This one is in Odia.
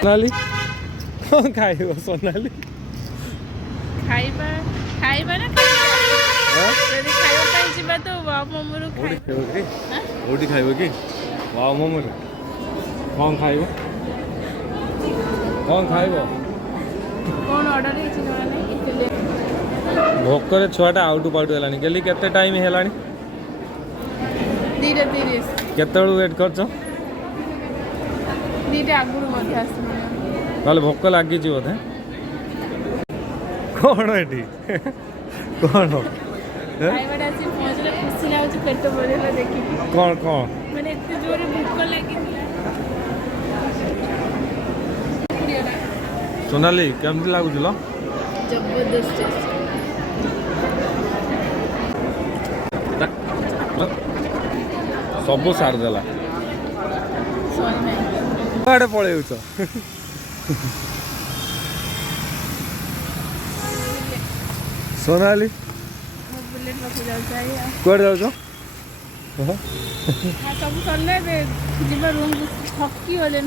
सोनाली कौन खाइबो सोनाली खाइबा खाइबा ना यदि खाइबा ପାଇଁ ଯିବା ତ ମୋମୋରୁ ଖାଇବା। କୋଉଠି ଖାଇବ କି ୱାଓ ମୋମୋରୁ କଣ ଖାଇବ କଣ ଖାଇବ କଣ ଅର୍ଡର ହେଇଛି ଜଣା ନାହିଁ ଇଟିଲି ଭୋକରେ ଛୁଆଟା ଆଉଟୁ ପାଉଟୁ ହେଲାଣି ଗେଲି କେତେ ଟାଇମ୍ ହେଲାଣି 2:30 କେତେବେଳୁ ୱେଟ୍ କରିଛ 2ଟା ଆଗରୁ ମଧ୍ୟ ଆସିଲାଣି ତାହେଲେ ଭୋକ ଲାଗିଛି ବୋଧେ କଣ ଏଠି କଣ ଖାଇବାଟା ଆସି ପହଞ୍ଚିଲେ ଖୁସି ଲାଗୁଛି ପେଟ ଭରିଲା ଦେଖିକି କଣ କଣ ମାନେ ଏତେ ଜୋରରେ ଭୋକ ଲାଗିଥିଲା। सोनाली केमती लगुल जबरदस्त सब सारदेला कुआडे पलैछ सोनाली बुलेट पाखु जाऊँ कुआडे जाऊछ सब सरले जीवा रूम थकी गले